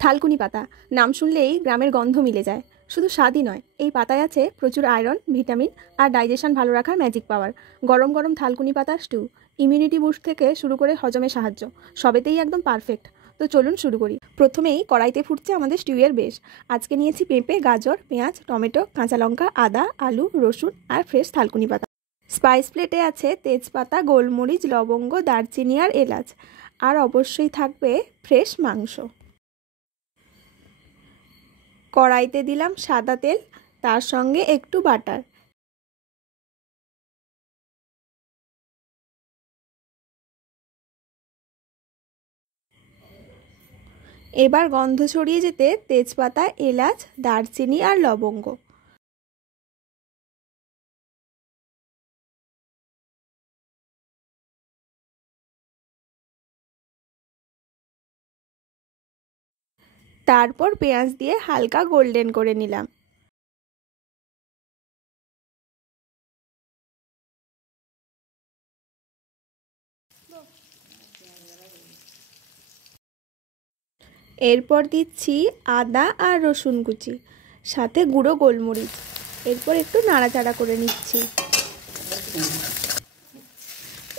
থালকুনি পাতা নাম শুনলেই গ্রামের গন্ধ মিলে যায়। শুধু স্বাদই নয়, এই পাতায় আছে প্রচুর আয়রন, ভিটামিন আর ডাইজেশন ভালো রাখার ম্যাজিক পাওয়ার। গরম গরম থালকুনি পাতার স্টু ইমিউনিটি বুস্ট থেকে শুরু করে হজমে সাহায্য, সবেতেই একদম পারফেক্ট। তো চলুন শুরু করি। প্রথমেই কড়াইতে ফুটছে আমাদের স্টিউয়ের বেশ। আজকে নিয়েছি পেঁপে, গাজর, পেঁয়াজ, টমেটো, কাঁচা লঙ্কা, আদা, আলু, রসুন আর ফ্রেশ থালকুনি পাতা। স্পাইস প্লেটে আছে তেজপাতা, গোলমরিচ, লবঙ্গ, দারচিনি আর এলাচ। আর অবশ্যই থাকবে ফ্রেশ মাংস। কড়াইতে দিলাম সাদা তেল, তার সঙ্গে একটু বাটার। এবার গন্ধ ছড়িয়ে যেতে তেজপাতা, এলাচ, দারচিনি আর লবঙ্গ। তারপর পেঁয়াজ দিয়ে হালকা গোল্ডেন করে নিলাম। এরপর দিচ্ছি আদা আর রসুন কুচি, সাথে গুঁড়ো গোলমরিচ। এরপর একটু নাড়াচাড়া করে নিচ্ছি।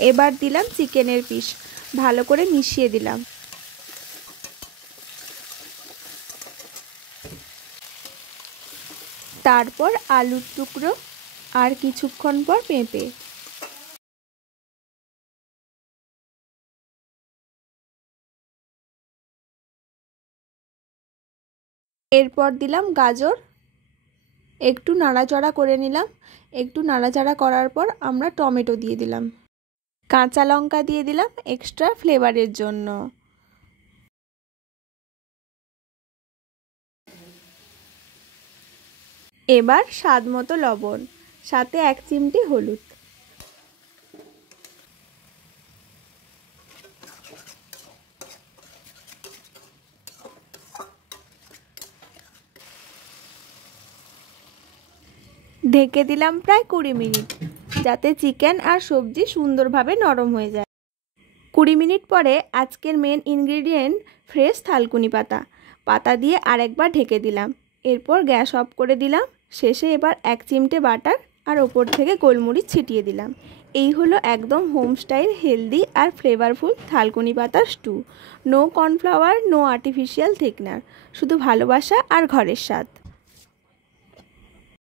এবার দিলাম চিকেনের পিস, ভালো করে মিশিয়ে দিলাম। তারপর আলুর টুকরো আর কিছুক্ষণ পর পেঁপে। এরপর দিলাম গাজর, একটু নাড়াচাড়া করে নিলাম। একটু নাড়াচাড়া করার পর আমরা টমেটো দিয়ে দিলাম। কাঁচা লঙ্কা দিয়ে দিলাম এক্সট্রা ফ্লেভারের জন্য। এবার স্বাদ মতো লবণ, সাথে 1 চিমটি হলুদ। ঢেকে দিলাম প্রায় 20 মিনিট, যাতে চিকেন আর সবজি সুন্দরভাবে নরম হয়ে যায়। 20 মিনিট পরে আজকের মেন ইনগ্রেডিয়েন্ট ফ্রেশ থালকুনি পাতা। পাতা দিয়ে আরেকবার ঢেকে দিলাম। এরপর গ্যাস অফ করে দিলাম। শেষে এবার 1 চিমটে বাটার আর ওপর থেকে গোলমরিচ ছিটিয়ে দিলাম। এই হলো একদম হোম স্টাইল হেলদি আর ফ্লেভারফুল থালকুনি পাতার stew. No cornflour, no artificial thickener, শুধু ভালোবাসা আর ঘরের স্বাদ।